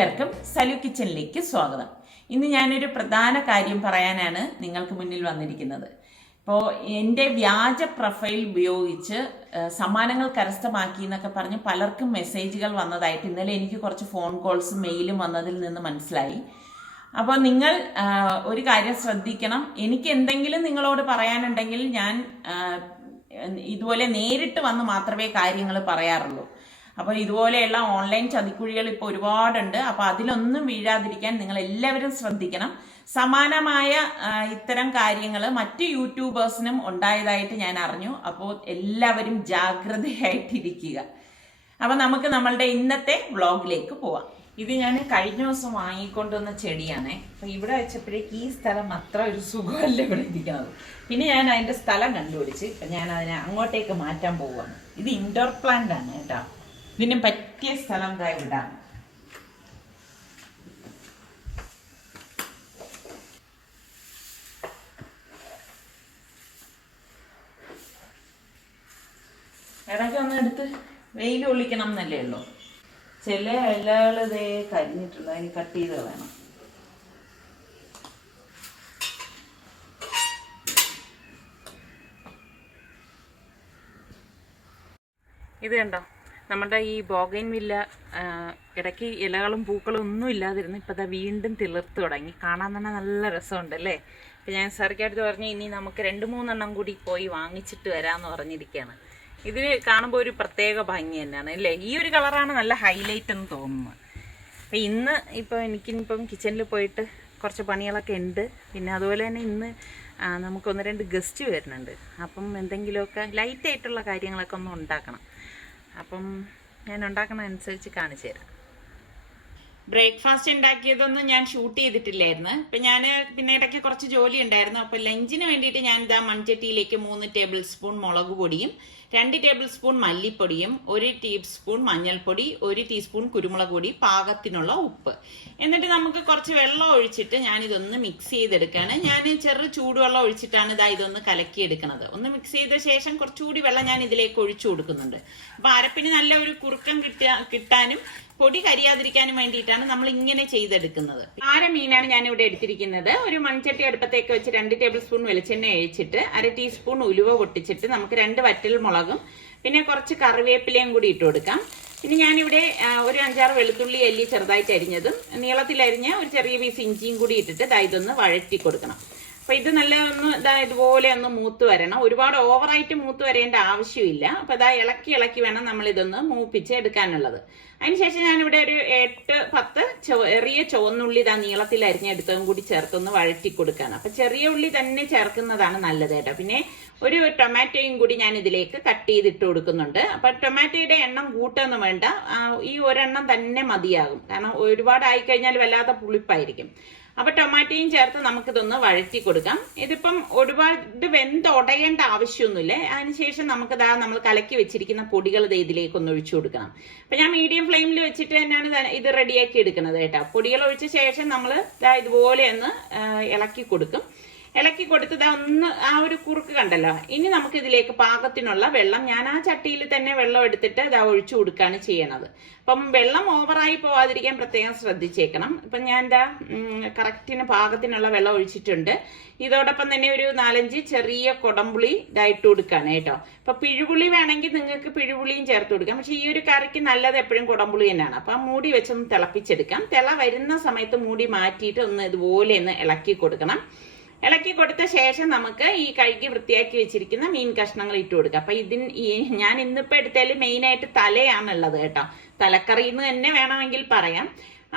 എല്ലാവർക്കും സലു കിച്ചണിലേക്ക് സ്വാഗതം. ഇന്ന് ഞാനൊരു പ്രധാന കാര്യം പറയാനാണ് നിങ്ങൾക്ക് മുന്നിൽ വന്നിരിക്കുന്നത്. ഇപ്പോൾ എൻ്റെ വ്യാജ പ്രൊഫൈൽ ഉപയോഗിച്ച് സമ്മാനങ്ങൾ കരസ്ഥമാക്കി എന്നൊക്കെ പറഞ്ഞ് പലർക്കും മെസ്സേജുകൾ വന്നതായിട്ട് ഇന്നലെ എനിക്ക് കുറച്ച് ഫോൺ കോൾസും മെയിലും വന്നതിൽ നിന്ന് മനസ്സിലായി. അപ്പോൾ നിങ്ങൾ ഒരു കാര്യം ശ്രദ്ധിക്കണം. എനിക്ക് എന്തെങ്കിലും നിങ്ങളോട് പറയാനുണ്ടെങ്കിൽ ഞാൻ ഇതുപോലെ നേരിട്ട് വന്ന് മാത്രമേ കാര്യങ്ങൾ പറയാറുള്ളൂ. അപ്പോൾ ഇതുപോലെയുള്ള ഓൺലൈൻ ചതിക്കുഴികൾ ഇപ്പോൾ ഒരുപാടുണ്ട്. അപ്പോൾ അതിലൊന്നും വീഴാതിരിക്കാൻ നിങ്ങൾ എല്ലാവരും ശ്രദ്ധിക്കണം. സമാനമായ ഇത്തരം കാര്യങ്ങൾ മറ്റ് യൂട്യൂബേഴ്സിനും ഉണ്ടായതായിട്ട് ഞാൻ അറിഞ്ഞു. അപ്പോൾ എല്ലാവരും ജാഗ്രതയായിട്ടിരിക്കുക. അപ്പോൾ നമുക്ക് നമ്മളുടെ ഇന്നത്തെ വ്ളോഗിലേക്ക് പോവാം. ഇത് ഞാൻ കഴിഞ്ഞ ദിവസം വാങ്ങിക്കൊണ്ടുവന്ന ചെടിയാണ്. അപ്പോൾ ഇവിടെ വെച്ചപ്പോഴേക്ക് ഈ സ്ഥലം അത്ര ഒരു സുഖമല്ല ഇവിടെ ഇരിക്കുന്നത്. പിന്നെ ഞാൻ അതിൻ്റെ സ്ഥലം കണ്ടുപിടിച്ച് ഇപ്പം ഞാൻ അതിനെ അങ്ങോട്ടേക്ക് മാറ്റാൻ പോവുകയാണ്. ഇത് ഇൻഡോർ പ്ലാന്റ് ആണ് കേട്ടോ. ഇതിന് പറ്റിയ സ്ഥലം ദാ ഇവിടാണ്. ഇടയ്ക്ക് ഒന്ന് എടുത്ത് വെയിൽ ഒളിക്കണം എന്നല്ലേ ഉള്ളൂ. ചില ഇലകൾ ഇതേ കരിഞ്ഞിട്ടുണ്ട്, അതിന് കട്ട് ചെയ്ത് കളയണം. ഇത് കണ്ടോ, നമ്മുടെ ഈ ബോഗൈൻവില്ല ഇടയ്ക്ക് ഇലകളും പൂക്കളും ഒന്നും ഇല്ലാതിരുന്നു. ഇപ്പം അതാ വീണ്ടും തിളിർത്ത് തുടങ്ങി. കാണാൻ തന്നെ നല്ല രസമുണ്ട് അല്ലേ. ഇപ്പം ഞാൻ സാറിക്കടുത്ത് പറഞ്ഞ് ഇനി നമുക്ക് 2-3 കൂടി പോയി വാങ്ങിച്ചിട്ട് വരാമെന്ന് പറഞ്ഞിരിക്കുകയാണ്. ഇതിന് കാണുമ്പോൾ ഒരു പ്രത്യേക ഭംഗി തന്നെയാണ് അല്ലേ. ഈ ഒരു കളറാണ് നല്ല ഹൈലൈറ്റ് എന്ന് തോന്നുന്നത്. അപ്പം ഇന്ന് എനിക്കിപ്പം കിച്ചണിൽ പോയിട്ട് കുറച്ച് പണികളൊക്കെ ഉണ്ട്. പിന്നെ അതുപോലെ തന്നെ ഇന്ന് നമുക്ക് 1-2 ഗസ്റ്റ് വരുന്നുണ്ട്. അപ്പം എന്തെങ്കിലുമൊക്കെ ലൈറ്റായിട്ടുള്ള കാര്യങ്ങളൊക്കെ ഒന്ന് ഉണ്ടാക്കണം. അപ്പം ഞാൻ ഉണ്ടാക്കുന്ന അനുസരിച്ച് കാണിച്ചു തരാം. ബ്രേക്ക്ഫാസ്റ്റ് ഉണ്ടാക്കിയതൊന്നും ഞാൻ ഷൂട്ട് ചെയ്തിട്ടില്ലായിരുന്നു. ഇപ്പം ഞാൻ പിന്നെ ഇടയ്ക്ക് കുറച്ച് ജോലി ഉണ്ടായിരുന്നു. അപ്പോൾ ലഞ്ചിന് വേണ്ടിയിട്ട് ഞാൻ ഇതാ മൺചട്ടിയിലേക്ക് 3 ടേബിൾ സ്പൂൺ മുളക് പൊടിയും 2 ടേബിൾ സ്പൂൺ മല്ലിപ്പൊടിയും 1 ടീസ്പൂൺ മഞ്ഞൾപ്പൊടി 1 ടീസ്പൂൺ കുരുമുളക് പൊടി പാകത്തിനുള്ള ഉപ്പ്, എന്നിട്ട് നമുക്ക് കുറച്ച് വെള്ളം ഒഴിച്ചിട്ട് ഞാനിതൊന്ന് മിക്സ് ചെയ്തെടുക്കുകയാണ്. ഞാൻ ചെറു ചൂടുവെള്ളം ഒഴിച്ചിട്ടാണ് ഇതൊന്ന് കലക്കിയെടുക്കുന്നത്. ഒന്ന് മിക്സ് ചെയ്ത ശേഷം കുറച്ചുകൂടി വെള്ളം ഞാൻ ഇതിലേക്ക് ഒഴിച്ചു കൊടുക്കുന്നുണ്ട്. അപ്പോൾ അരപ്പിന് നല്ല ഒരു കുറുക്കം കിട്ടാനും പൊടി കരിയാതിരിക്കാനും വേണ്ടിയിട്ടാണ് നമ്മൾ ഇങ്ങനെ ചെയ്തെടുക്കുന്നത്. മീനാണ് ഞാൻ ഇവിടെ എടുത്തിരിക്കുന്നത്. ഒരു മൺചട്ടി അടുപ്പത്തേക്ക് വെച്ച് 2 ടേബിൾ സ്പൂൺ വെളിച്ചെണ്ണ ഒഴിച്ചിട്ട് 1 ടീസ്പൂൺ ഉലുവ പൊട്ടിച്ചിട്ട് നമുക്ക് 2 വറ്റൽ മുളകും പിന്നെ കുറച്ച് കറിവേപ്പിലയും കൂടി ഇട്ട് കൊടുക്കാം. പിന്നെ ഞാനിവിടെ ഒരു 5-6 വെളുത്തുള്ളി അല്ലി ചെറുതായിട്ട് അരിഞ്ഞതും നീളത്തിലരിഞ്ഞ ഒരു ചെറിയ പീസ് ഇഞ്ചിയും കൂടി ഇട്ടിട്ട് ഇതൊന്ന് വഴറ്റി കൊടുക്കണം. അപ്പൊ ഇത് നല്ല ഒന്ന് ഇതുപോലെ ഒന്ന് മൂത്ത് വരണം. ഒരുപാട് ഓവറായിട്ട് മൂത്ത് വരേണ്ട ആവശ്യമില്ല. അപ്പൊ ഇളക്കി വേണം നമ്മൾ ഇതൊന്ന് മൂപ്പിച്ച് എടുക്കാനുള്ളത്. അതിനുശേഷം ഞാനിവിടെ ഒരു 8-10 ചെറിയ ചുവന്നുള്ളി നീളത്തിൽ അരിഞ്ഞെടുത്തതും കൂടി ചേർത്തൊന്ന് വഴറ്റി കൊടുക്കുകയാണ്. അപ്പൊ ചെറിയ ഉള്ളി തന്നെ ചേർക്കുന്നതാണ് നല്ലത് കേട്ടോ. പിന്നെ ഒരു ടൊമാറ്റോയും കൂടി ഞാൻ ഇതിലേക്ക് കട്ട് ചെയ്തിട്ട് കൊടുക്കുന്നുണ്ട്. അപ്പൊ ടൊമാറ്റോയുടെ എണ്ണം കൂട്ടൊന്നും വേണ്ട, ഈ ഒരെണ്ണം തന്നെ മതിയാകും. കാരണം ഒരുപാട് ആയിക്കഴിഞ്ഞാൽ വല്ലാതെ പുളിപ്പായിരിക്കും. അപ്പൊ ടൊമാറ്റോയും ചേർത്ത് നമുക്കിതൊന്ന് വഴറ്റി കൊടുക്കാം. ഇതിപ്പം ഒരുപാട് വെന്തുടയേണ്ട ആവശ്യമൊന്നുമില്ല. അതിനുശേഷം നമുക്ക് നമ്മൾ കലക്കി വെച്ചിരിക്കുന്ന പൊടികൾ ഇതിലേക്കൊന്ന് ഒഴിച്ചു കൊടുക്കണം. അപ്പൊ ഞാൻ മീഡിയം ഫ്ലെയിമിൽ വെച്ചിട്ട് തന്നെയാണ് ഇത് റെഡിയാക്കി എടുക്കുന്നത് കേട്ടോ. പൊടികൾ ഒഴിച്ച ശേഷം നമ്മൾ ഇതുപോലെ ഒന്ന് ഇളക്കി കൊടുക്കും. ഇളക്കി കൊടുത്തത് ഒന്ന് ആ ഒരു കുറുക്ക് കണ്ടല്ലോ. ഇനി നമുക്ക് ഇതിലേക്ക് പാകത്തിനുള്ള വെള്ളം, ഞാൻ ആ ചട്ടിയിൽ തന്നെ വെള്ളം എടുത്തിട്ട് ഒഴിച്ചു കൊടുക്കുകയാണ് ചെയ്യണത്. അപ്പം വെള്ളം ഓവറായി പോവാതിരിക്കാൻ പ്രത്യേകം ശ്രദ്ധിച്ചേക്കണം. ഇപ്പം ഞാൻ കറക്റ്റിന് പാകത്തിനുള്ള വെള്ളം ഒഴിച്ചിട്ടുണ്ട്. ഇതോടൊപ്പം തന്നെ ഒരു 4-5 ചെറിയ കൊടംപുളി ഇട്ട് കൊടുക്കുകയാണ് കേട്ടോ. അപ്പൊ പിഴുപുളി വേണമെങ്കിൽ നിങ്ങൾക്ക് പിഴുപുളിയും ചേർത്ത് കൊടുക്കാം. പക്ഷെ ഈ ഒരു കറിക്ക് നല്ലത് എപ്പോഴും കൊടംപുളി തന്നെയാണ്. അപ്പൊ ആ മൂടി വെച്ചൊന്ന് തിളപ്പിച്ചെടുക്കാം. വരുന്ന സമയത്ത് മൂടി മാറ്റിയിട്ട് ഒന്ന് ഇതുപോലെ ഒന്ന് ഇളക്കി കൊടുക്കണം. ഇളക്കി കൊടുത്ത ശേഷം നമുക്ക് ഈ കഴുകി വൃത്തിയാക്കി വെച്ചിരിക്കുന്ന മീൻ കഷ്ണങ്ങൾ ഇട്ട് കൊടുക്കാം. അപ്പൊ ഞാൻ ഇന്നിപ്പോ എടുത്തതിൽ മെയിനായിട്ട് തലയാണുള്ളത് കേട്ടോ. തലക്കറി എന്ന് തന്നെ വേണമെങ്കിൽ പറയാം.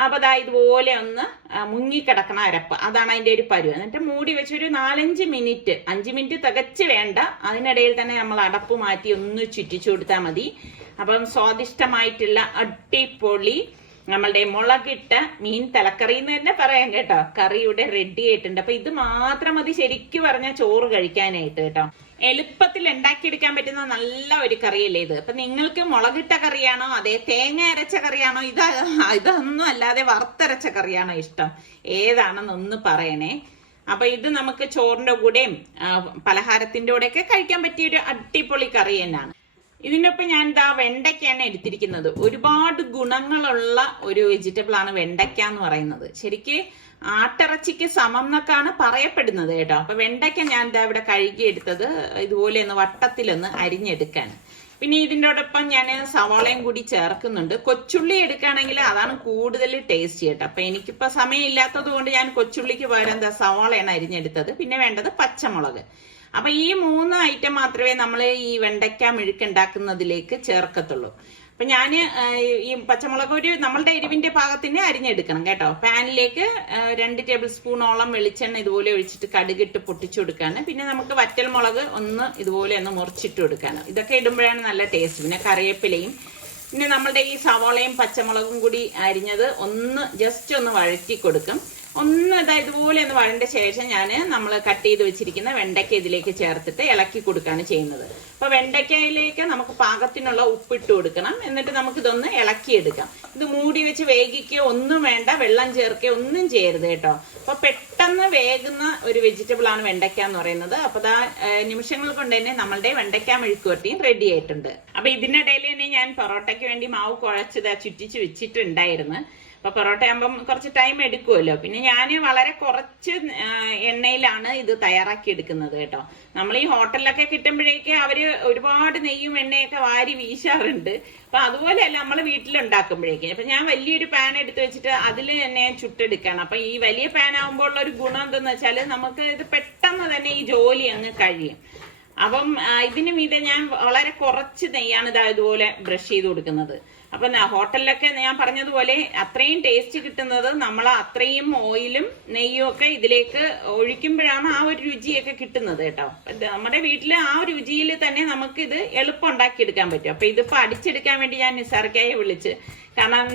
അപ്പൊ ഇതുപോലെ ഒന്ന് മുങ്ങിക്കിടക്കണ അരപ്പ്, അതാണ് അതിന്റെ ഒരു പരുവം. എന്നിട്ട് മൂടി വെച്ച് ഒരു 4-5 മിനിറ്റ്, 5 മിനിറ്റ് തികച്ച് വേണ്ട, അതിനിടയിൽ തന്നെ നമ്മൾ അടപ്പ് മാറ്റി ഒന്ന് ചുറ്റിച്ചു കൊടുത്താൽ മതി. അപ്പം സ്വാദിഷ്ടമായിട്ടുള്ള അടിപൊളി നമ്മളുടെ മുളകിട്ട മീൻ തലക്കറി എന്ന് തന്നെ പറയാം കേട്ടോ. കറി ഇവിടെ റെഡി ആയിട്ടുണ്ട്. അപ്പൊ ഇത് മാത്രം മതി ശരിക്കും പറഞ്ഞാൽ ചോറ് കഴിക്കാനായിട്ട് കേട്ടോ. എളുപ്പത്തിൽ ഉണ്ടാക്കിയെടുക്കാൻ പറ്റുന്ന നല്ല ഒരു കറിയല്ലേ ഇത്. അപ്പൊ നിങ്ങൾക്ക് മുളകിട്ട കറിയാണോ അതേ തേങ്ങ അരച്ച കറിയാണോ ഇതൊന്നും അല്ലാതെ വറുത്തരച്ച കറിയാണോ ഇഷ്ടം, ഏതാണെന്നൊന്ന് പറയണേ. അപ്പൊ ഇത് നമുക്ക് ചോറിന്റെ കൂടെയും പലഹാരത്തിന്റെ കൂടെയൊക്കെ കഴിക്കാൻ പറ്റിയൊരു അടിപൊളി കറി തന്നെയാണ്. ഇതിനൊപ്പം ഞാൻ വെണ്ടയ്ക്കാണ് എടുത്തിരിക്കുന്നത്. ഒരുപാട് ഗുണങ്ങളുള്ള ഒരു വെജിറ്റബിൾ ആണ് വെണ്ടയ്ക്ക എന്ന് പറയുന്നത്. ശരിക്ക് ആട്ടിറച്ചിക്ക് സമം എന്നൊക്കെയാണ് പറയപ്പെടുന്നത് കേട്ടോ. അപ്പൊ വെണ്ടയ്ക്ക ഞാൻ ഇവിടെ കഴുകിയെടുത്തത് ഇതുപോലെ ഒന്ന് വട്ടത്തിലൊന്ന് അരിഞ്ഞെടുക്കാൻ. പിന്നെ ഇതിൻ്റെയോടൊപ്പം ഞാൻ സവാളയും കൂടി ചേർക്കുന്നുണ്ട്. കൊച്ചുള്ളി എടുക്കുകയാണെങ്കിൽ അതാണ് കൂടുതൽ ടേസ്റ്റ് കേട്ടോ. അപ്പൊ എനിക്കിപ്പോ സമയം ഇല്ലാത്തത് കൊണ്ട് ഞാൻ കൊച്ചുള്ളിക്ക് പകരം സവാളയാണ് അരിഞ്ഞെടുത്തത്. പിന്നെ വേണ്ടത് പച്ചമുളക്. അപ്പൊ ഈ 3 ഐറ്റം മാത്രമേ നമ്മൾ ഈ വെണ്ടയ്ക്ക മെഴുക്ക് ഉണ്ടാക്കുന്നതിലേക്ക് ചേർക്കത്തുള്ളൂ. അപ്പൊ ഞാന് ഈ പച്ചമുളക് നമ്മളുടെ എരിവിന്റെ പാകത്തിന് അരിഞ്ഞെടുക്കണം കേട്ടോ. പാനിലേക്ക് 2 ടേബിൾ സ്പൂണോളം വെളിച്ചെണ്ണ ഇതുപോലെ ഒഴിച്ചിട്ട് കടുകിട്ട് പൊട്ടിച്ചു കൊടുക്കാണ്. പിന്നെ നമുക്ക് വറ്റൽ മുളക് ഇതുപോലെ ഒന്ന് മുറിച്ചിട്ട് കൊടുക്കാണ്. ഇതൊക്കെ ഇടുമ്പോഴാണ് നല്ല ടേസ്റ്റ്. പിന്നെ കറിവേപ്പിലയും പിന്നെ നമ്മളുടെ ഈ സവാളയും പച്ചമുളകും കൂടി അരിഞ്ഞത് ജസ്റ്റ് ഒന്ന് വഴറ്റി കൊടുക്കും. ഇതുപോലെ ഒന്ന് വഴണ്ട ശേഷം നമ്മൾ കട്ട് ചെയ്ത് വെച്ചിരിക്കുന്ന വെണ്ടയ്ക്ക ഇതിലേക്ക് ചേർത്തിട്ട് ഇളക്കി കൊടുക്കുകയാണ് ചെയ്യുന്നത്. അപ്പൊ വെണ്ടയ്ക്കയിലേക്ക് നമുക്ക് പാകത്തിനുള്ള ഉപ്പിട്ട് കൊടുക്കണം. എന്നിട്ട് നമുക്ക് ഇതൊന്ന് ഇളക്കിയെടുക്കാം. ഇത് മൂടി വെച്ച് വേഗിക്കുക ഒന്നും വേണ്ട, വെള്ളം ചേർക്കുക ഒന്നും ചെയ്യരുത് കേട്ടോ. അപ്പൊ പെട്ടെന്ന് വേകുന്ന ഒരു വെജിറ്റബിൾ ആണ് വെണ്ടയ്ക്ക എന്ന് പറയുന്നത്. അപ്പൊ നിമിഷങ്ങൾ കൊണ്ട് തന്നെ നമ്മളുടെ വെണ്ടയ്ക്ക മെഴുക്കുവരട്ടിയും റെഡി ആയിട്ടുണ്ട്. അപ്പൊ ഇതിനിടയിൽ തന്നെ ഞാൻ പൊറോട്ടയ്ക്ക് വേണ്ടി മാവ് കുഴച്ചത് ചുറ്റിച്ച് വെച്ചിട്ടുണ്ടായിരുന്നു. അപ്പൊ പൊറോട്ട ആകുമ്പം കുറച്ച് ടൈം എടുക്കുമല്ലോ. പിന്നെ ഞാൻ വളരെ കുറച്ച് എണ്ണയിലാണ് ഇത് തയ്യാറാക്കി എടുക്കുന്നത് കേട്ടോ. നമ്മൾ ഈ ഹോട്ടലിലൊക്കെ കിട്ടുമ്പോഴേക്ക് അവര് ഒരുപാട് നെയ്യും എണ്ണയൊക്കെ വാരി വീശാറുണ്ട്. അപ്പൊ അതുപോലെയല്ല നമ്മൾ വീട്ടിലുണ്ടാക്കുമ്പോഴേക്കും. അപ്പൊ ഞാൻ വലിയൊരു പാൻ എടുത്ത് വെച്ചിട്ട് അതിൽ തന്നെ ചുട്ടെടുക്കാണ്. അപ്പൊ ഈ വലിയ പാൻ ആകുമ്പോൾ ഉള്ള ഒരു ഗുണം എന്തെന്ന് വെച്ചാൽ നമുക്ക് ഇത് പെട്ടെന്ന് തന്നെ ഈ ജോലി അങ്ങ് കഴിയും. അപ്പം ഇതിന് മീതെ ഞാൻ വളരെ കുറച്ച് നെയ്യാണ് ഇതുപോലെ ബ്രഷ് ചെയ്ത് കൊടുക്കുന്നത്. അപ്പൊ ഹോട്ടലിലൊക്കെ ഞാൻ പറഞ്ഞതുപോലെ അത്രയും ടേസ്റ്റ് കിട്ടുന്നത് നമ്മൾ അത്രയും ഓയിലും നെയ്യും ഒക്കെ ഇതിലേക്ക് ഒഴിക്കുമ്പോഴാണ് ആ ഒരു രുചിയൊക്കെ കിട്ടുന്നത് കേട്ടോ. നമ്മുടെ വീട്ടില് ആ രുചിയിൽ തന്നെ നമുക്ക് ഇത് എളുപ്പം ഉണ്ടാക്കിയെടുക്കാൻ പറ്റും. അപ്പൊ ഇതിപ്പോ അടിച്ചെടുക്കാൻ വേണ്ടി ഞാൻ നിസാർക്കായെ വിളിച്ച്, കാരണം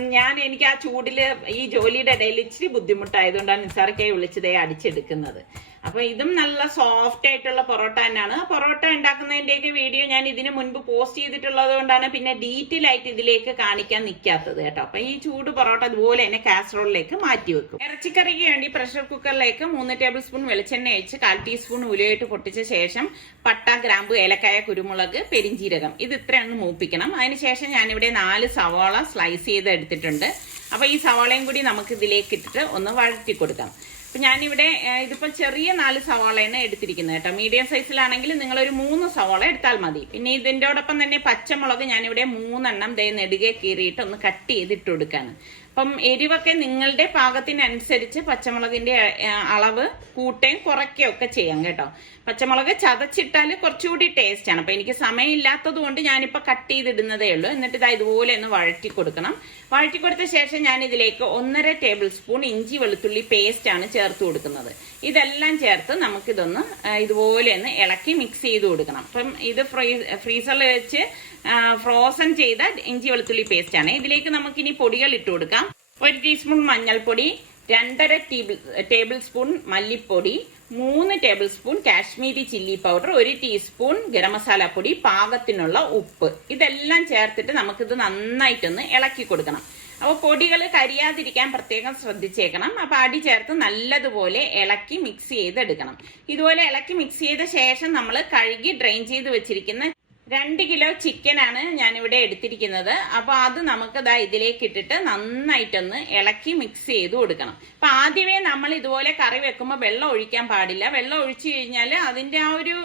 എനിക്ക് ആ ചൂടില് ഈ ജോലിയുടെ ഇടയിൽ ഇച്ചിരി ബുദ്ധിമുട്ടായതുകൊണ്ടാണ് നിസാർക്കായെ വിളിച്ചതേ അടിച്ചെടുക്കുന്നത്. അപ്പൊ ഇതും നല്ല സോഫ്റ്റ് ആയിട്ടുള്ള പൊറോട്ട തന്നെയാണ്. പൊറോട്ട ഉണ്ടാക്കുന്നതിന്റെയൊക്കെ വീഡിയോ ഞാൻ ഇതിനു മുൻപ് പോസ്റ്റ് ചെയ്തിട്ടുള്ളത് കൊണ്ടാണ് പിന്നെ ഡീറ്റെയിൽ ആയിട്ട് ഇതിലേക്ക് കാണിക്കാൻ നിൽക്കാത്തത് കേട്ടോ. അപ്പൊ ഈ ചൂട് പൊറോട്ട ഇതുപോലെ തന്നെ കാസറോളിലേക്ക് മാറ്റി വെക്കും. ഇറച്ചിക്കറിക്ക് വേണ്ടി പ്രഷർ കുക്കറിലേക്ക് 3 ടേബിൾ സ്പൂൺ വെളിച്ചെണ്ണ ഒഴിച്ച് 1/4 ടീസ്പൂൺ ഉലുവായിട്ട് പൊട്ടിച്ച ശേഷം പട്ട, ഗ്രാമ്പു, ഏലക്കായ, കുരുമുളക്, പെരിഞ്ചീരകം ഇത് ഇത്രയൊന്ന് മൂപ്പിക്കണം. അതിനുശേഷം ഞാനിവിടെ 4 സവാള സ്ലൈസ് ചെയ്ത് എടുത്തിട്ടുണ്ട്. അപ്പൊ ഈ സവാളയും കൂടി നമുക്ക് ഇതിലേക്ക് ഇട്ടിട്ട് ഒന്ന് വഴറ്റി കൊടുക്കാം. അപ്പൊ ഞാനിവിടെ ഇതിപ്പോ ചെറിയ 4 സവാളയാണ് എടുത്തിരിക്കുന്നത് കേട്ടോ. മീഡിയം സൈസിലാണെങ്കിൽ നിങ്ങൾ ഒരു 3 സവാള എടുത്താൽ മതി. പിന്നെ ഇതിൻ്റെയോടൊപ്പം തന്നെ പച്ചമുളക് ഞാനിവിടെ 3 എണ്ണം നെടുകെ കീറിയിട്ട് ഒന്ന് കട്ട് ചെയ്തിട്ട് കൊടുക്കാണ്. അപ്പം എരിവൊക്കെ നിങ്ങളുടെ പാകത്തിനനുസരിച്ച് പച്ചമുളകിന്റെ അളവ് കൂട്ടുകയും കുറയ്ക്കുകയും ഒക്കെ ചെയ്യാം കേട്ടോ. പച്ചമുളക് ചതച്ചിട്ടാൽ കുറച്ചുകൂടി ടേസ്റ്റ് ആണ്. അപ്പൊ എനിക്ക് സമയമില്ലാത്തത് കൊണ്ട് ഞാനിപ്പോ കട്ട് ചെയ്തിടുന്നതേ ഉള്ളൂ. എന്നിട്ട് ഇതുപോലെ ഒന്ന് വഴറ്റി കൊടുക്കണം. വഴറ്റി കൊടുത്ത ശേഷം ഞാൻ ഇതിലേക്ക് 1.5 ടേബിൾ സ്പൂൺ ഇഞ്ചി വെളുത്തുള്ളി പേസ്റ്റ് ആണ് ചേർത്ത് കൊടുക്കുന്നത്. ഇതെല്ലാം ചേർത്ത് നമുക്കിതൊന്ന് ഇതുപോലെ ഒന്ന് ഇളക്കി മിക്സ് ചെയ്ത് കൊടുക്കണം. അപ്പം ഇത് ഫ്രീസറിൽ വെച്ച് ഫ്രോസൺ ചെയ്ത ഇഞ്ചി വെളുത്തുള്ളി പേസ്റ്റ് ആണ്. ഇതിലേക്ക് നമുക്കിനി പൊടികൾ ഇട്ട് കൊടുക്കാം. 1 ടീസ്പൂൺ മഞ്ഞൾപ്പൊടി, 2.5 ടേബിൾ സ്പൂൺ മല്ലിപ്പൊടി, 3 table spoon Kashmiri chilli powder, 1 teaspoon garam masala പൊടി, പാകത്തിനുള്ള ഉപ്പ്. ഇതെല്ലാം ചേർത്തിട്ട് നമുക്കിത് നന്നായിട്ടൊന്ന് ഇളക്കി കൊടുക്കണം. അപ്പോൾ പൊടികൾ കരിയാതിരിക്കാൻ പ്രത്യേകം ശ്രദ്ധിച്ചേക്കണം. അപ്പൊ അടി ചേർത്ത് നല്ലതുപോലെ ഇളക്കി മിക്സ് ചെയ്തെടുക്കണം. ഇതുപോലെ ഇളക്കി മിക്സ് ചെയ്ത ശേഷം നമ്മൾ കഴുകി ഡ്രെയിൻ ചെയ്ത് വെച്ചിരിക്കുന്ന 2 കിലോ ചിക്കനാണ് ഞാനിവിടെ എടുത്തിരിക്കുന്നത്. അപ്പൊ അത് നമുക്ക് ഇതിലേക്ക് ഇട്ടിട്ട് നന്നായിട്ടൊന്ന് ഇളക്കി മിക്സ് ചെയ്ത് കൊടുക്കണം. അപ്പൊ ആദ്യമേ നമ്മൾ ഇതുപോലെ കറി വെക്കുമ്പോൾ വെള്ളം ഒഴിക്കാൻ പാടില്ല. വെള്ളം ഒഴിച്ചു കഴിഞ്ഞാൽ അതിന്റെ ആ ഒരു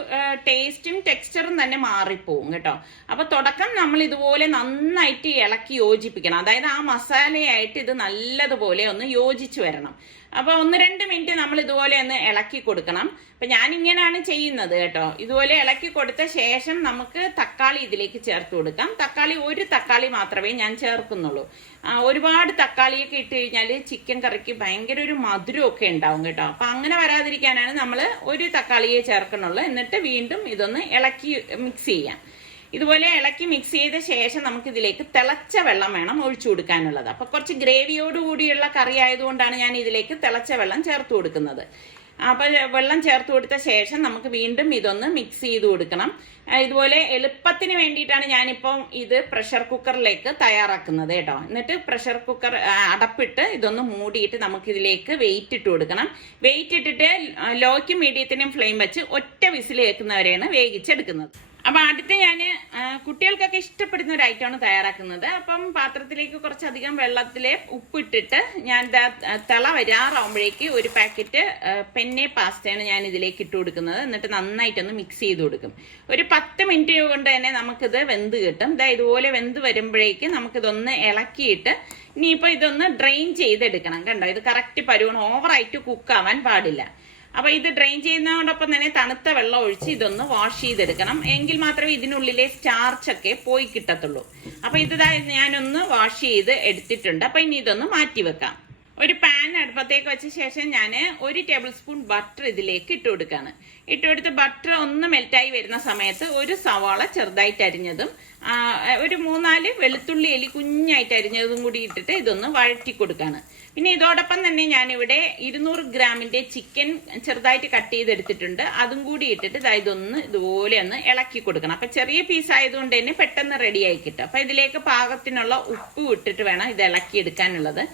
ടേസ്റ്റും ടെക്സ്ചറും തന്നെ മാറിപ്പോവും കേട്ടോ. അപ്പൊ തുടക്കം നമ്മൾ ഇതുപോലെ നന്നായിട്ട് ഇളക്കി യോജിപ്പിക്കണം. അതായത് ആ മസാലയായിട്ട് ഇത് നല്ലതുപോലെ ഒന്ന് യോജിച്ചു വരണം. അപ്പൊ 1-2 മിനിറ്റ് നമ്മൾ ഇതുപോലെ ഒന്ന് ഇളക്കി കൊടുക്കണം. അപ്പൊ ഞാൻ ഇങ്ങനെയാണ് ചെയ്യുന്നത് കേട്ടോ. ഇതുപോലെ ഇളക്കി കൊടുത്ത ശേഷം നമുക്ക് തക്കാളി ഇതിലേക്ക് ചേർത്ത് കൊടുക്കാം. തക്കാളി 1 തക്കാളി മാത്രമേ ഞാൻ ചേർക്കുന്നുള്ളൂ. ഒരുപാട് തക്കാളിയൊക്കെ ഇട്ട് കഴിഞ്ഞാൽ ചിക്കൻ കറിക്ക് ഭയങ്കര ഒരു മധുരമൊക്കെ ഉണ്ടാവും കേട്ടോ. അപ്പൊ അങ്ങനെ വരാതിരിക്കാനാണ് നമ്മൾ 1 തക്കാളിയെ ചേർക്കുന്നുള്ളൂ. എന്നിട്ട് വീണ്ടും ഇതൊന്ന് ഇളക്കി മിക്സ് ചെയ്യാം. ഇതുപോലെ ഇളക്കി മിക്സ് ചെയ്ത ശേഷം നമുക്ക് ഇതിലേക്ക് തിളച്ച വെള്ളം വേണം ഒഴിച്ചു കൊടുക്കാനുള്ളത്. അപ്പൊ കുറച്ച് ഗ്രേവിയോട് കൂടിയുള്ള കറി ആയതുകൊണ്ടാണ് ഞാൻ ഇതിലേക്ക് തിളച്ച വെള്ളം ചേർത്ത് കൊടുക്കുന്നത്. അപ്പൊ വെള്ളം ചേർത്ത് കൊടുത്ത ശേഷം നമുക്ക് വീണ്ടും ഇതൊന്ന് മിക്സ് ചെയ്ത് കൊടുക്കണം. ഇതുപോലെ എളുപ്പത്തിന് വേണ്ടിയിട്ടാണ് ഞാനിപ്പം ഇത് പ്രഷർ കുക്കറിലേക്ക് തയ്യാറാക്കുന്നത് കേട്ടോ. എന്നിട്ട് പ്രഷർ കുക്കർ അടപ്പിട്ട് ഇതൊന്ന് മൂടിയിട്ട് നമുക്ക് ഇതിലേക്ക് വെയിറ്റ് ഇട്ട് കൊടുക്കണം. വെയിറ്റ് ഇട്ടിട്ട് ലോയ്ക്കും മീഡിയത്തിനും ഫ്ലെയിം വെച്ച് ഒറ്റ വിസിൽ കേൾക്കുന്നവരെയാണ് വേവിച്ചെടുക്കുന്നത്. അപ്പൊ അടുത്ത് ഞാൻ കുട്ടികൾക്കൊക്കെ ഇഷ്ടപ്പെടുന്ന ഒരു ഐറ്റമാണ് തയ്യാറാക്കുന്നത്. അപ്പം പാത്രത്തിലേക്ക് കുറച്ചധികം വെള്ളത്തിലെ ഉപ്പിട്ടിട്ട് ഞാൻ തിള വരാറാവുമ്പോഴേക്ക് ഒരു പാക്കറ്റ് പെന്നെ പാസ്തയാണ് ഞാൻ ഇതിലേക്ക് ഇട്ട് കൊടുക്കുന്നത്. എന്നിട്ട് നന്നായിട്ടൊന്ന് മിക്സ് ചെയ്ത് കൊടുക്കും. ഒരു 10 മിനിറ്റ് കൊണ്ട് തന്നെ നമുക്കിത് വെന്ത് കിട്ടും. ഇതുപോലെ വെന്ത് വരുമ്പോഴേക്ക് നമുക്കിതൊന്ന് ഇളക്കിയിട്ട് ഇനിയിപ്പോൾ ഇതൊന്ന് ഡ്രെയിൻ ചെയ്തെടുക്കണം. കണ്ടോ, ഇത് കറക്റ്റ് പരുവണം, ഓവറായിട്ട് കുക്കാവാൻ പാടില്ല. അപ്പൊ ഇത് ഡ്രെയിൻ ചെയ്യുന്നതോടൊപ്പം തന്നെ തണുത്ത വെള്ളം ഒഴിച്ച് ഇതൊന്ന് വാഷ് ചെയ്തെടുക്കണം. എങ്കിൽ മാത്രമേ ഇതിനുള്ളിലെ സ്റ്റാർച്ച് ഒക്കെ പോയി കിട്ടത്തുള്ളൂ. അപ്പൊ ഇത് ഞാനൊന്ന് വാഷ് ചെയ്ത് എടുത്തിട്ടുണ്ട്. അപ്പൊ ഇനി ഇതൊന്ന് മാറ്റി വെക്കാം. ഒരു പാൻ അടുപ്പത്തേക്ക് വെച്ച ശേഷം ഞാൻ 1 ടേബിൾ സ്പൂൺ ബട്ടർ ഇതിലേക്ക് ഇട്ട് കൊടുക്കുകയാണ്. ഇട്ടുകൊടുത്ത് ബട്ടർ ഒന്ന് മെൽറ്റായി വരുന്ന സമയത്ത് ഒരു സവാള ചെറുതായിട്ട് അരിഞ്ഞതും ഒരു 3-4 വെളുത്തുള്ളി എലി കുഞ്ഞായിട്ട് അരിഞ്ഞതും കൂടി ഇട്ടിട്ട് ഇതൊന്ന് വഴറ്റി കൊടുക്കുകയാണ്. പിന്നെ ഇതോടൊപ്പം തന്നെ ഞാനിവിടെ 200 ഗ്രാമിന്റെ ചിക്കൻ ചെറുതായിട്ട് കട്ട് ചെയ്തെടുത്തിട്ടുണ്ട്. അതും കൂടി ഇട്ടിട്ട് ഇതൊന്ന് ഇതുപോലെ ഒന്ന് ഇളക്കി കൊടുക്കണം. അപ്പൊ ചെറിയ പീസ് ആയതുകൊണ്ട് തന്നെ പെട്ടെന്ന് റെഡി ആയി കിട്ടും. അപ്പൊ ഇതിലേക്ക് പാകത്തിനുള്ള ഉപ്പ് ഇട്ടിട്ട് വേണം ഇത് ഇളക്കി എടുക്കാനുള്ളത്.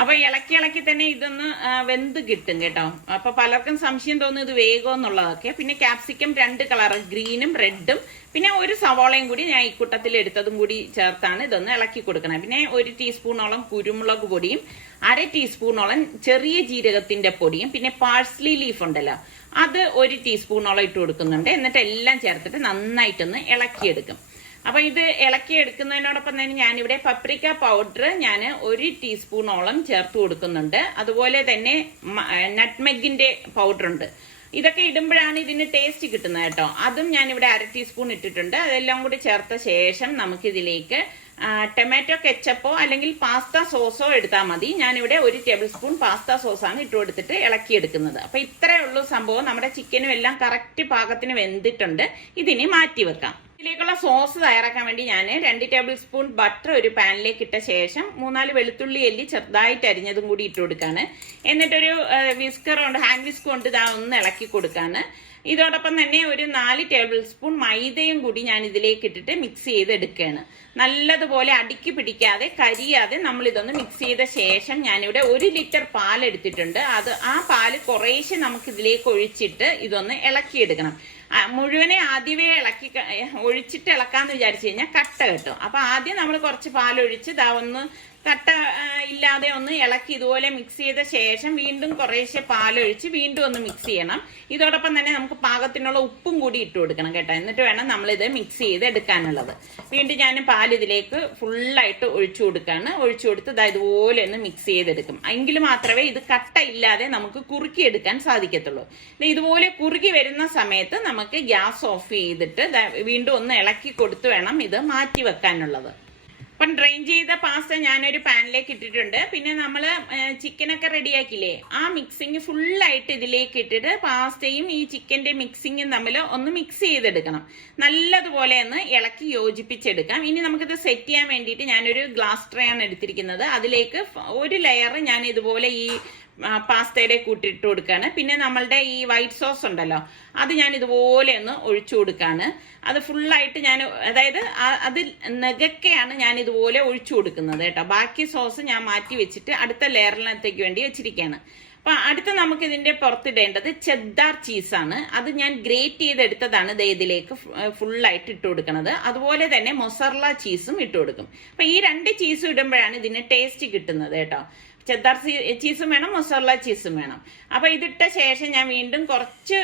അപ്പൊ ഇളക്കി തന്നെ ഇതൊന്ന് വെന്ത് കിട്ടും കേട്ടോ. അപ്പൊ പലർക്കും സംശയം തോന്നും ഇത് വേഗം എന്നുള്ളതൊക്കെ. പിന്നെ ക്യാപ്സിക്കം 2 കളർ, ഗ്രീനും റെഡും, പിന്നെ ഒരു സവാളയും കൂടി ഞാൻ ഈ കൂട്ടത്തിൽ എടുത്തതും കൂടി ചേർത്താണ് ഇതൊന്ന് ഇളക്കി കൊടുക്കണം. പിന്നെ 1 ടീസ്പൂണോളം കുരുമുളക് പൊടിയും 1/2 ടീസ്പൂണോളം ചെറിയ ജീരകത്തിന്റെ പൊടിയും പിന്നെ പാഴ്സ്ലി ലീഫ് ഉണ്ടല്ലോ അത് 1 ടീസ്പൂണോളം ഇട്ട് കൊടുക്കുന്നുണ്ട്. എന്നിട്ട് എല്ലാം ചേർത്തിട്ട് നന്നായിട്ടൊന്ന് ഇളക്കിയെടുക്കും. അപ്പൊ ഇത് ഇളക്കി എടുക്കുന്നതിനോടൊപ്പം തന്നെ ഞാനിവിടെ പപ്രിക്ക പൗഡർ ഞാൻ 1 ടീസ്പൂണോളം ചേർത്ത് കൊടുക്കുന്നുണ്ട്. അതുപോലെ തന്നെ നട്ട്മെഗിന്റെ പൗഡർ ഉണ്ട്. ഇതൊക്കെ ഇടുമ്പോഴാണ് ഇതിന് ടേസ്റ്റ് കിട്ടുന്നത് കേട്ടോ. അതും ഞാനിവിടെ 1/2 ടീസ്പൂൺ ഇട്ടിട്ടുണ്ട്. അതെല്ലാം കൂടി ചേർത്ത ശേഷം നമുക്കിതിലേക്ക് ടൊമാറ്റോ കെച്ചപ്പോ അല്ലെങ്കിൽ പാസ്ത സോസോ എടുത്താൽ മതി. ഞാനിവിടെ 1 ടേബിൾ സ്പൂൺ പാസ്ത സോസാണ് ഇട്ട് കൊടുത്തിട്ട് ഇളക്കിയെടുക്കുന്നത്. അപ്പൊ ഇത്രയേ ഉള്ളൂ സംഭവം. നമ്മുടെ ചിക്കനും എല്ലാം കറക്റ്റ് പാകത്തിന് വെന്തിട്ടുണ്ട്. ഇതിനി മാറ്റി വെക്കാം. ഇതിലേക്കുള്ള സോസ് തയ്യാറാക്കാൻ വേണ്ടി ഞാൻ 2 ടേബിൾ സ്പൂൺ ബട്ടർ ഒരു പാനിലേക്ക് ഇട്ട ശേഷം 3-4 വെളുത്തുള്ളി എല്ലി ചെറുതായിട്ട് അരിഞ്ഞതും കൂടി ഇട്ട് കൊടുക്കാണ്. എന്നിട്ടൊരു വിസ്കർ കൊണ്ട്, ഹാൻഡ് വിസ്ക് കൊണ്ട് ഒന്ന് ഇളക്കി കൊടുക്കാണ്. ഇതോടൊപ്പം തന്നെ ഒരു 4 ടേബിൾ സ്പൂൺ മൈദയും കൂടി ഞാൻ ഇതിലേക്ക് ഇട്ടിട്ട് മിക്സ് ചെയ്തെടുക്കുകയാണ്. നല്ലതുപോലെ അടുക്കി പിടിക്കാതെ കരിയാതെ നമ്മൾ ഇതൊന്ന് മിക്സ് ചെയ്ത ശേഷം ഞാനിവിടെ 1 ലിറ്റർ പാൽ എടുത്തിട്ടുണ്ട്. ആ പാല് കുറേശ്ശെ നമുക്ക് ഇതിലേക്ക് ഒഴിച്ചിട്ട് ഇതൊന്ന് ഇളക്കിയെടുക്കണം. മുഴുവനെ ആദ്യമേ ഒഴിച്ചിട്ട് ഇളക്കാന്ന് വിചാരിച്ചു കഴിഞ്ഞാൽ കട്ട കിട്ടും. അപ്പൊ ആദ്യം നമ്മൾ കുറച്ച് പാലൊഴിച്ച് ഒന്ന് കട്ട ഇല്ലാതെ ഒന്ന് ഇളക്കി ഇതുപോലെ മിക്സ് ചെയ്ത ശേഷം വീണ്ടും കുറേശ്ശെ പാലൊഴിച്ച് വീണ്ടും ഒന്ന് മിക്സ് ചെയ്യണം. ഇതോടൊപ്പം തന്നെ നമുക്ക് പാകത്തിനുള്ള ഉപ്പും കൂടി ഇട്ട് കൊടുക്കണം കേട്ടോ. എന്നിട്ട് വേണം നമ്മളിത് മിക്സ് ചെയ്ത് എടുക്കാനുള്ളത്. വീണ്ടും ഞാൻ പാൽ ഇതിലേക്ക് ഫുള്ളായിട്ട് ഒഴിച്ചു കൊടുക്കാണ്. ഒഴിച്ചു കൊടുത്ത് ഇതുപോലെ ഒന്ന് മിക്സ് ചെയ്തെടുക്കും. എങ്കിൽ മാത്രമേ ഇത് കട്ട ഇല്ലാതെ നമുക്ക് കുറുക്കിയെടുക്കാൻ സാധിക്കത്തുള്ളൂ. ഇതുപോലെ കുറുകി വരുന്ന സമയത്ത് നമുക്ക് ഗ്യാസ് ഓഫ് ചെയ്തിട്ട് വീണ്ടും ഒന്ന് ഇളക്കി കൊടുത്ത് വേണം ഇത് മാറ്റി വെക്കാനുള്ളത്. അപ്പം ഡ്രെയിൻ ചെയ്ത പാസ്ത ഞാനൊരു പാനിലേക്ക് ഇട്ടിട്ടുണ്ട്. പിന്നെ നമ്മൾ ചിക്കനൊക്കെ റെഡിയാക്കില്ലേ, ആ മിക്സിങ് ഫുള്ളായിട്ട് ഇതിലേക്ക് ഇട്ടിട്ട് പാസ്തയും ഈ ചിക്കൻ്റെ മിക്സിങ്ങും തമ്മിൽ ഒന്ന് മിക്സ് ചെയ്തെടുക്കണം. നല്ലതുപോലെ ഒന്ന് ഇളക്കി യോജിപ്പിച്ചെടുക്കാം. ഇനി നമുക്കിത് സെറ്റ് ചെയ്യാൻ വേണ്ടിയിട്ട് ഞാനൊരു ഗ്ലാസ് ട്രേ ആണ് എടുത്തിരിക്കുന്നത്. അതിലേക്ക് 1 ലെയർ ഞാൻ ഇതുപോലെ ഈ പാസ്തയുടെ കൂട്ടിട്ട് കൊടുക്കാണ്. പിന്നെ നമ്മളുടെ ഈ വൈറ്റ് സോസ് ഉണ്ടല്ലോ അത് ഞാൻ ഇതുപോലെ ഒന്ന് ഒഴിച്ചു കൊടുക്കാണ്. അത് ഫുള്ളായിട്ട് ഞാൻ, അതായത് അതിൽ നെകക്കെയാണ് ഞാൻ ഇതുപോലെ ഒഴിച്ചു കൊടുക്കുന്നത് കേട്ടോ. ബാക്കി സോസ് ഞാൻ മാറ്റി വെച്ചിട്ട് അടുത്ത ലെയറിനകത്തേക്ക് വേണ്ടി വെച്ചിരിക്കുകയാണ്. അപ്പൊ അടുത്ത നമുക്ക് ഇതിന്റെ പുറത്തിടേണ്ടത് ചെദ്ദാർ ചീസാണ്. അത് ഞാൻ ഗ്രേറ്റ് ചെയ്തെടുത്തതാണ് ഇതിലേക്ക് ഫുള്ളായിട്ട് ഇട്ട് കൊടുക്കുന്നത്. അതുപോലെ തന്നെ മൊസറല്ല ചീസും ഇട്ട് കൊടുക്കും. അപ്പൊ ഈ 2 ചീസും ഇടുമ്പോഴാണ് ഇതിന് ടേസ്റ്റ് കിട്ടുന്നത് കേട്ടോ. ചെദ്ദാർ ചീസും വേണം, മൊസറല്ല ചീസും വേണം. അപ്പൊ ഇതിട്ട ശേഷം ഞാൻ വീണ്ടും കുറച്ച്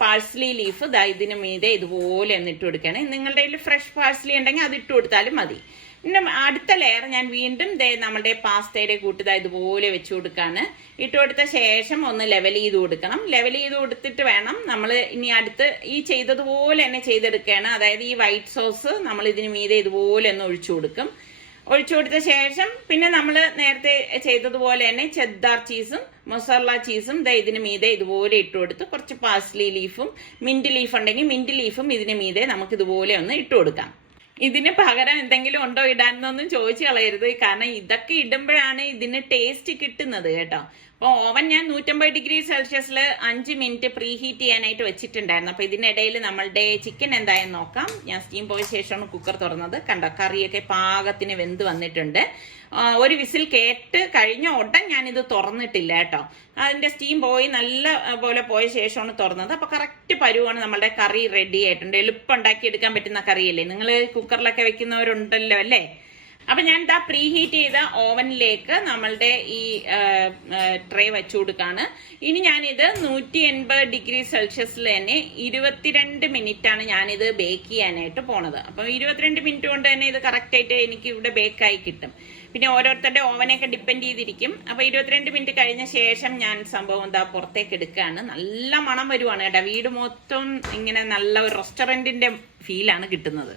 പാഴ്സ്ലി ലീഫ് ഇതിന് മീതെ ഇതുപോലെ ഒന്ന് ഇട്ട് കൊടുക്കുകയാണ്. നിങ്ങളുടെ കയ്യിൽ ഫ്രഷ് പാഴ്സ്ലി ഉണ്ടെങ്കിൽ അത് ഇട്ട് കൊടുത്താലും മതി. പിന്നെ അടുത്ത ലെയർ ഞാൻ വീണ്ടും നമ്മുടെ പാസ്തയുടെ കൂട്ട് ഇതുപോലെ വെച്ച് കൊടുക്കാണ്. ഇട്ട് കൊടുത്ത ശേഷം ഒന്ന് ലെവൽ ചെയ്ത് കൊടുക്കണം. ലെവൽ ചെയ്ത് കൊടുത്തിട്ട് വേണം നമ്മൾ ഇനി അടുത്ത് ഈ ചെയ്തതുപോലെ തന്നെ ചെയ്തെടുക്കുകയാണ്. അതായത് ഈ വൈറ്റ് സോസ് നമ്മൾ ഇതിന് മീതെ ഇതുപോലെ ഒന്ന് ഒഴിച്ചു കൊടുക്കും. ഒഴിച്ചു കൊടുത്ത ശേഷം പിന്നെ നമ്മൾ നേരത്തെ ചെയ്തതുപോലെ തന്നെ ചെദ്ദാർ ചീസും മൊസറല്ല ചീസും ഇതിന് മീതെ ഇതുപോലെ ഇട്ട് കൊടുത്ത് കുറച്ച് പാഴ്സ്ലി ലീഫും മിന്റ് ലീഫ് ഉണ്ടെങ്കിൽ മിന്റ് ലീഫും ഇതിന് മീതെ നമുക്ക് ഇതുപോലെ ഒന്ന് ഇട്ട് കൊടുക്കാം. ഇതിന് പകരം എന്തെങ്കിലും ഉണ്ടോ ഇടാനൊന്നും ചോദിച്ചു കളയരുത്. കാരണം ഇതൊക്കെ ഇടുമ്പോഴാണ് ഇതിന് ടേസ്റ്റ് കിട്ടുന്നത് കേട്ടോ. അപ്പോൾ ഓവൻ ഞാൻ 150 ഡിഗ്രി സെൽഷ്യസിൽ 5 മിനിറ്റ് പ്രീ ഹീറ്റ് ചെയ്യാനായിട്ട് വെച്ചിട്ടുണ്ടായിരുന്നു. അപ്പോൾ ഇതിനിടയിൽ നമ്മളുടെ ചിക്കൻ എന്തായെന്ന് നോക്കാം. ഞാൻ സ്റ്റീം പോയ ശേഷമാണ് കുക്കർ തുറന്നത്. കണ്ടോ, കറിയൊക്കെ പാകത്തിന് വെന്ത് വന്നിട്ടുണ്ട്. ഒരു വിസിൽ കേട്ട് കഴിഞ്ഞ ഉടൻ ഞാനിത് തുറന്നിട്ടില്ല കേട്ടോ. അതിൻ്റെ സ്റ്റീം പോയി നല്ല പോലെ പോയ ശേഷമാണ് തുറന്നത്. അപ്പോൾ കറക്റ്റ് പരുവാണ് നമ്മളുടെ കറി റെഡി ആയിട്ടുണ്ട്. എളുപ്പം ഉണ്ടാക്കിയെടുക്കാൻ പറ്റുന്ന കറിയല്ലേ. നിങ്ങൾ കുക്കറിലൊക്കെ വെക്കുന്നവരുണ്ടല്ലോ അല്ലേ. അപ്പൊ ഞാൻ ഇതാ പ്രീ ഹീറ്റ് ചെയ്ത ഓവനിലേക്ക് നമ്മളുടെ ഈ ട്രേ വെച്ചു കൊടുക്കാണ്. ഇനി ഞാനിത് 180 ഡിഗ്രി സെൽഷ്യസിൽ തന്നെ 22 മിനിറ്റ് ആണ് ഞാനിത് ബേക്ക് ചെയ്യാനായിട്ട് പോണത്. അപ്പൊ 22 മിനിറ്റ് കൊണ്ട് തന്നെ ഇത് കറക്റ്റ് ആയിട്ട് എനിക്ക് ഇവിടെ ബേക്കായി കിട്ടും. പിന്നെ ഓരോരുത്തരുടെ ഓവനൊക്കെ ഡിപ്പെൻഡ് ചെയ്തിരിക്കും. അപ്പൊ 22 മിനിറ്റ് കഴിഞ്ഞ ശേഷം ഞാൻ സംഭവം എന്താ പുറത്തേക്ക് എടുക്കുകയാണ്. നല്ല മണം വരുവാണ് കേട്ടോ. വീട് മൊത്തം ഇങ്ങനെ നല്ല ഒരു റെസ്റ്റോറന്റിന്റെ ഫീലാണ് കിട്ടുന്നത്.